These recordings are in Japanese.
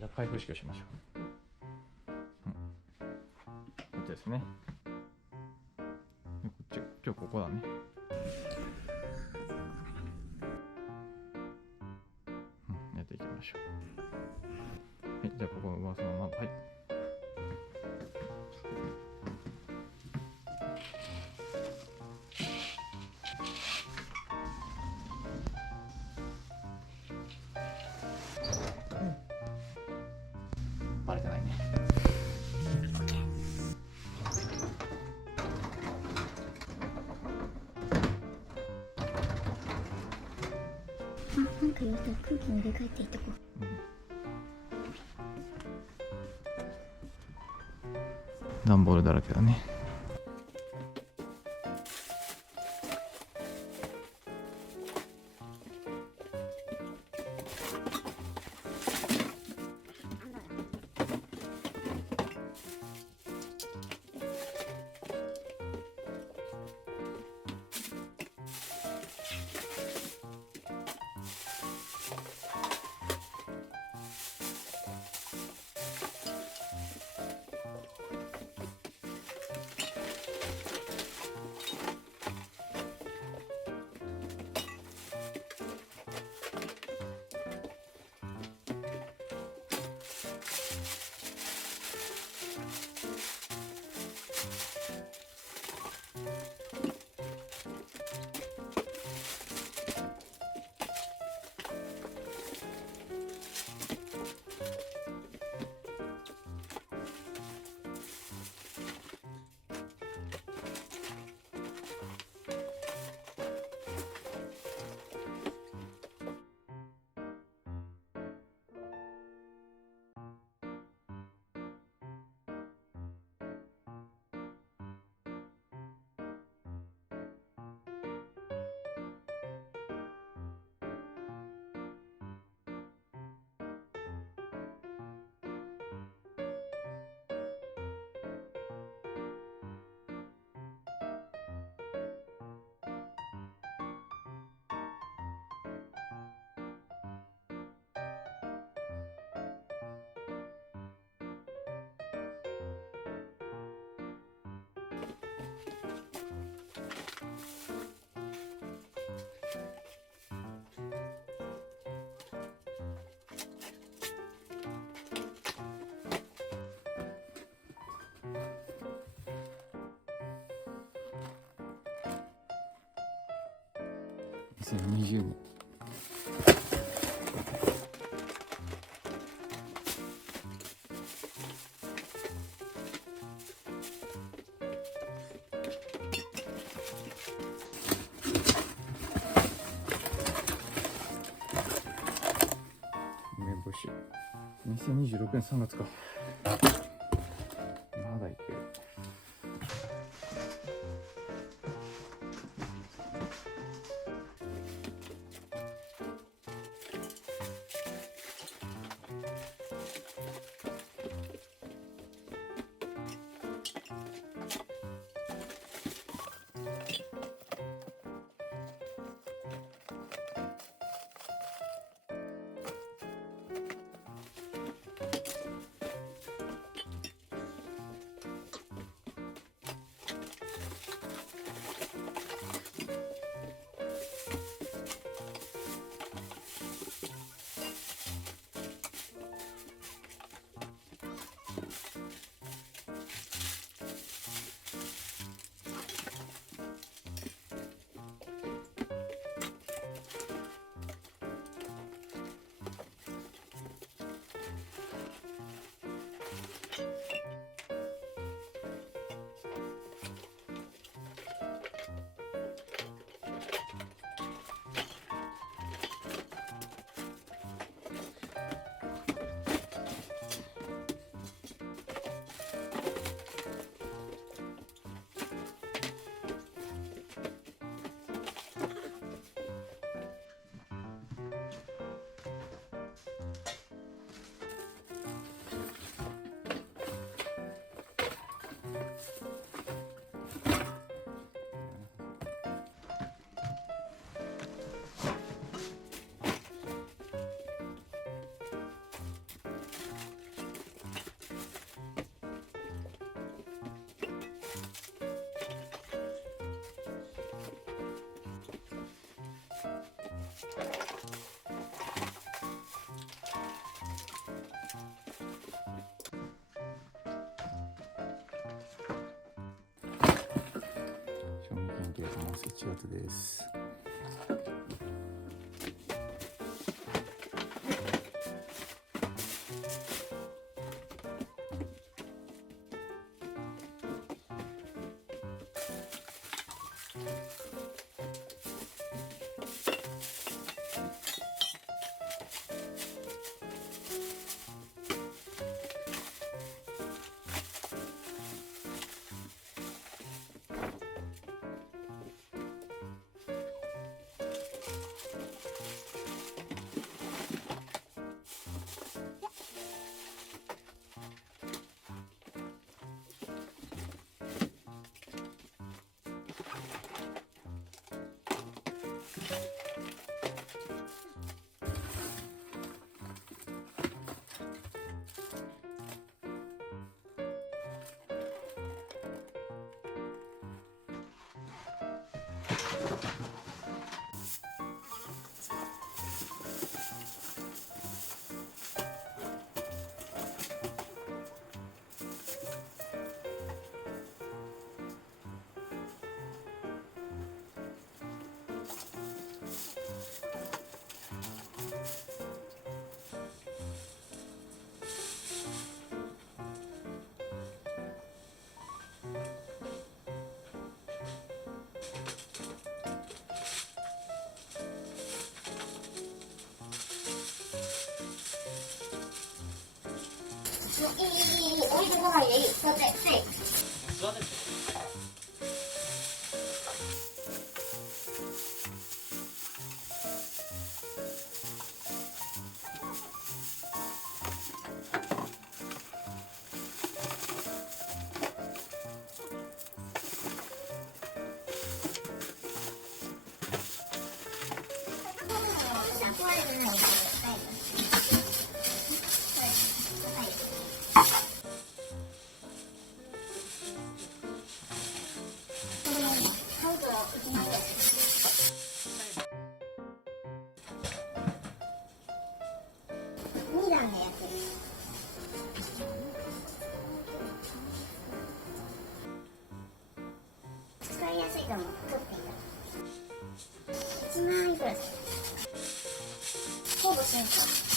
じゃあ開封式をしましょう。こっちですね。でこっち今日ここだね。やっていきましょう。はい、じゃあここはそのまま、はい。バレてないね。なんか言われたら空気の入れ替えていってこう。段ボールだらけだね。2020年。梅干し。2026年3月か。まだいける。けれども、7月です。いい置いてこないでいい。座ってつい。2段でやってる。使いやすいと思う。取っていいか。1万いくらですか。ほぼ新品。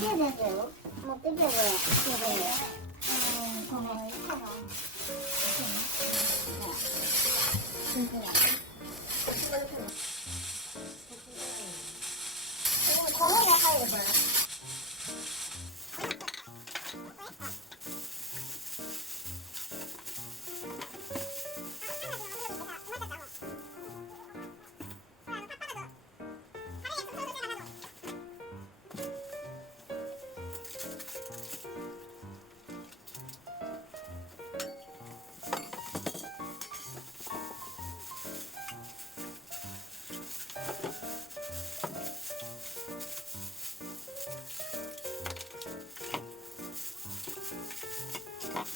手ですよ。持ってきてこれ。この米が入るから。こ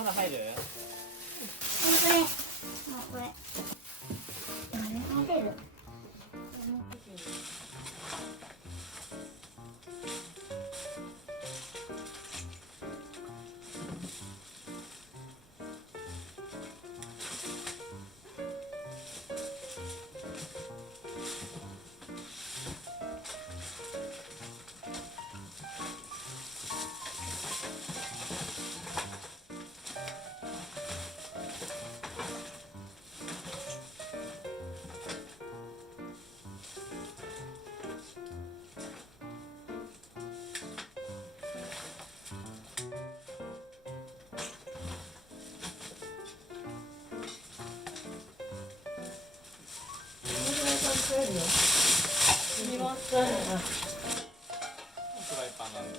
まだ入る？これ持てる？フライパンなんで。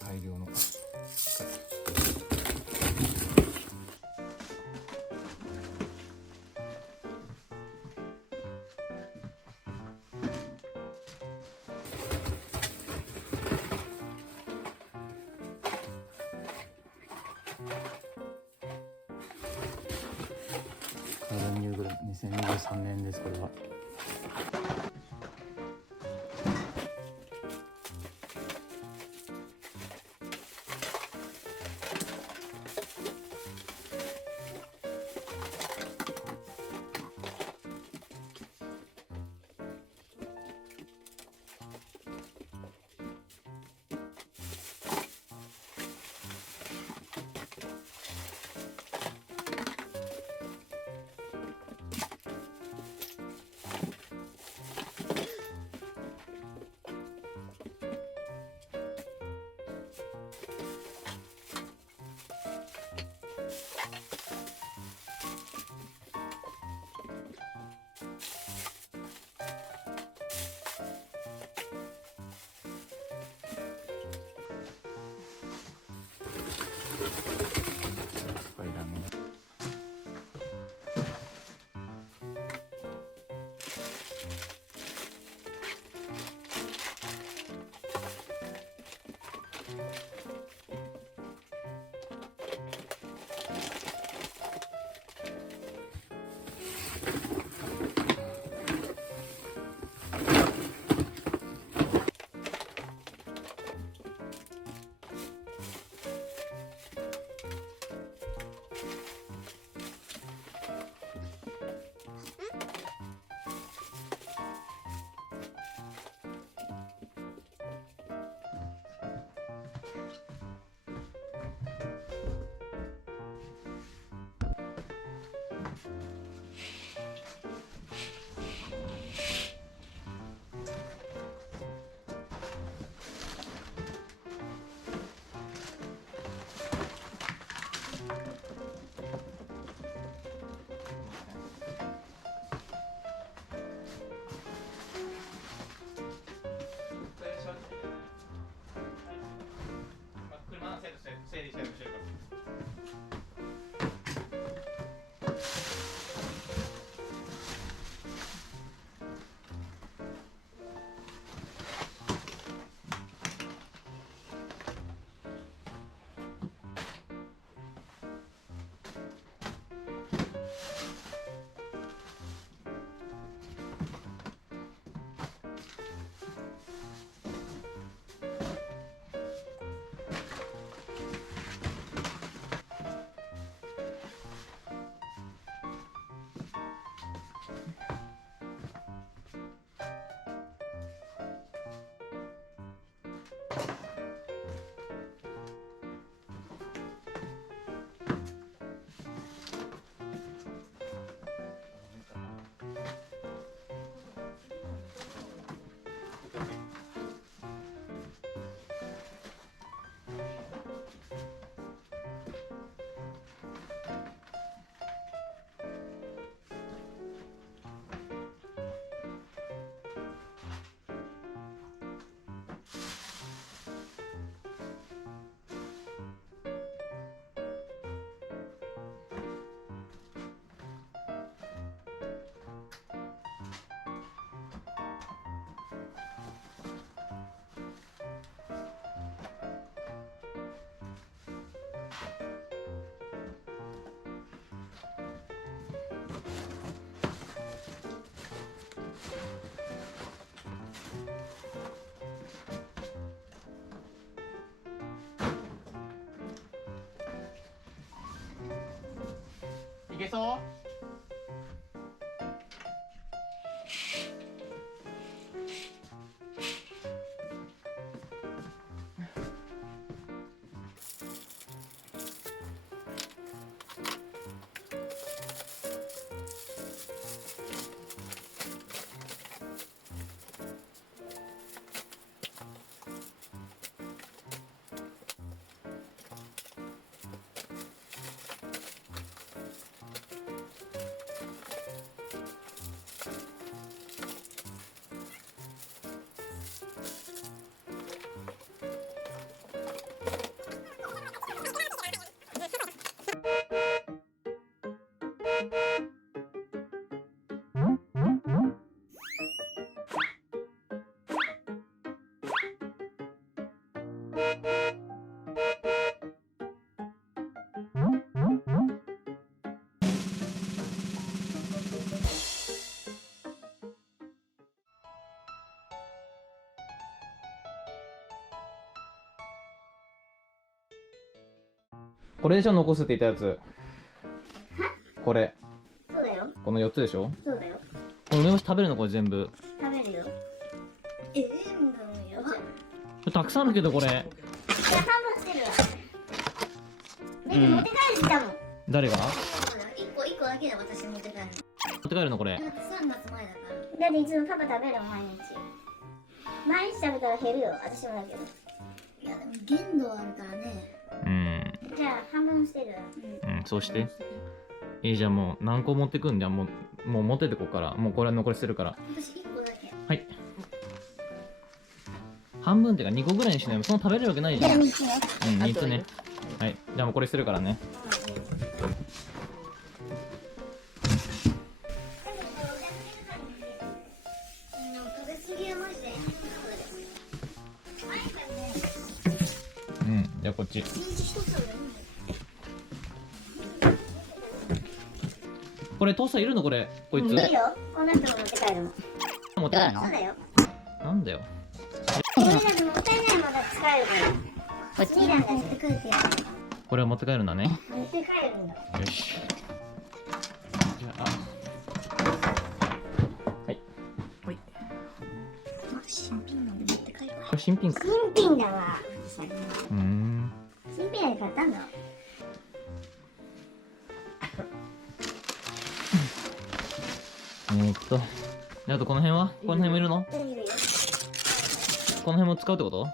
大量の体に言うぐらい2023年ですこれは。スパイダーね。けそう？これでしょ、残すって言ったやつ。これ、そうだよ。この4つでしょ。そうだよ。この梅干し食べるのこれ全部。食べるよ。全部よ。たくさんあるけどこれ。いや、半分してるわ。持って帰るしたもん。誰が？そうだよ。一個だけで私持って帰るの。持って帰るのこれ。だって3月前だから。だっていつもパパ食べる毎日。毎日食べたら減るよ。私もだけど。いや、でも限度あるからね。じゃあ半分してる。そうして。じゃあもう何個持ってくんじゃん。もう持っててこっから。もうこれは残りするから。私1個だけ。はい。半分ってか2個ぐらいにしないとその食べれるわけないじゃん。3つね。3つね。はい。じゃあもうこれするからね。食べ過ぎはマジで。じゃあこっち。これトースターいるのこれ。こいつ。いいよ。この人も持って帰るの。持って帰るの？そうだよ。なんだよ。これだともったいないもんだって使えるから。こっちに持って帰ってやる。これを持って帰るんだね。持って帰るんだ。よし。じゃあ。はい。新品なんで持って帰るわ。これ新品か。新品だわ。新品で買ったんだ。あとこの辺は？この辺もいるの？いるよ。この辺も使うってこと？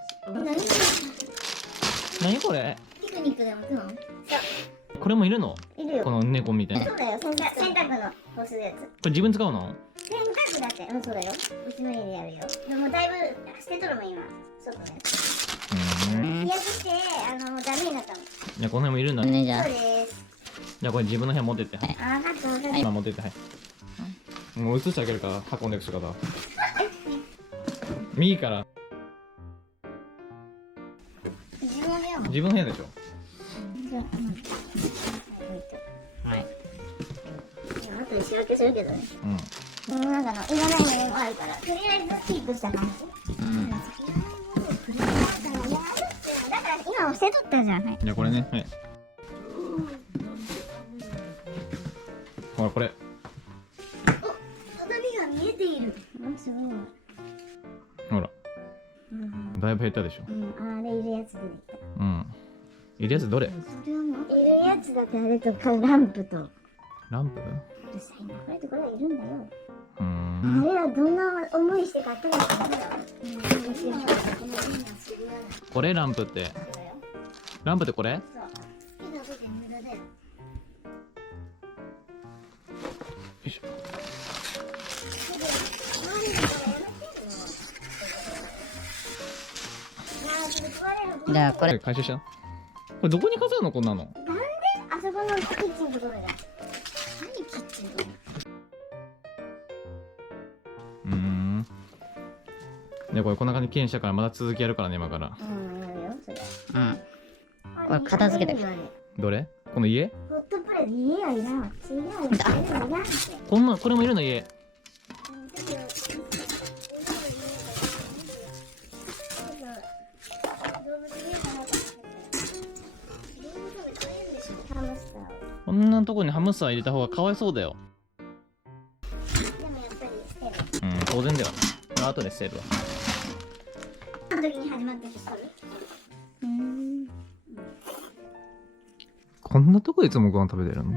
何これ？ピクニックでも行くの？これもいるの？いるよ。この猫みたいな。こそうだよ。洗濯の干すやつ。れ自分使うの？洗濯だって。そうだよ。うちの家でやるよ。でもだいぶ捨てとるもん今。外ね。日焼けしてダメになったの。じゃあこの辺もいるんだね。そうです。じゃあこれ自分の部屋持ってって。はい。あ、分かった分かった。今持ってって。はい。もう移してあげるから運んでいく姿。いいから。自分の部屋も。自分の部屋でしょ。はい。後で仕分けするけどね。うん。もうなんかいらないものもあるから、とりあえずキープした感じ。だから今も捨てとったじゃん。はい。じゃあこれね。はい。ほらこれ。畳が見えている。すごい。ほら。だいぶ減ったでしょ。あれいるやつ出てきた。いるやつどれ？それはもういるやつだってあれとかランプと。ランプ？うるさいな。これとこれはいるんだよ。あれらどんな思いして買ったのかな。これランプって。ランプってこれ？そう。好きなこと無駄だよ。よいしょ。じゃあこれ回収した。これどこに飾るのこんなの？なんであそこのキッチンのところだ。何キッチンと？でこれこんな感じで綺麗にしたからまだ続きやるからね今から。やるよそれ。これ片付けて。どれ？この家？ホットプレート家はいらんわ。違うよ。これもいるの家。こんななとこにハムスター入れた方がかわいそうだよ。でもやっぱり捨てる。当然だよ。後で捨てるわ。その時に始まってそる。こんなとこいつもご飯食べてるの？